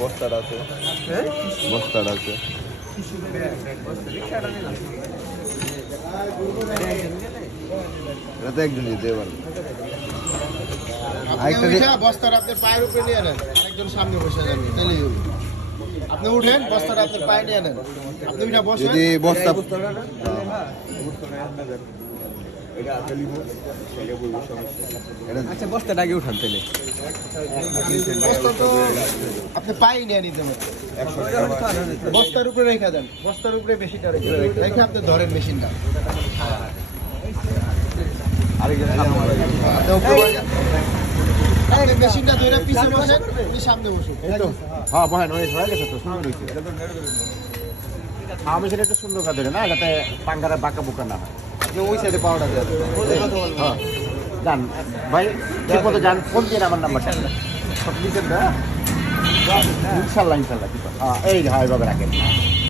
বস্তার আছে, বস্তার আছে। এটা তো একজন দিতে পারবে। বস্তার আপনার পায়ের উপরে নিয়ে নেন, একজন সামনে বসে যান, তাহলেই হবে। আপনি উঠেন, বস্তাটা আপনার পায়ে নিয়ে নেন, আপনি ওইটা বসেন। যদি বস্তা আচ্ছা বস্তাটাকে উঠান তাহলে। বস্তা তো আপনি পায়ে নিয়ে নিতে পারেন, বস্তার উপরে রেখে দেন, বস্তার উপরে বেশিটা রেখে আপনি ধরেন মেশিনটা। আপনি মেশিনটা ধরে পিছনে বসেন, সামনে বসুন। হ্যাঁ বহেন, হয়ে গেছে তো, সুন্দর হয়েছে। আমি সেটা একটু সুন্দর কাজ না, যাতে পাঙ্গারা বাঁকা বুকা না হয়। আপনি ওই সাইডে পাওয়াটা দেন। হ্যাঁ যান ভাই, ঠিক মতো যান, ফোন দিয়ে আমার নাম্বারটা সব লিখেন না। ইনশাল্লাহ ইনশাল্লাহ, হ্যাঁ এই ভাই এভাবে রাখেন।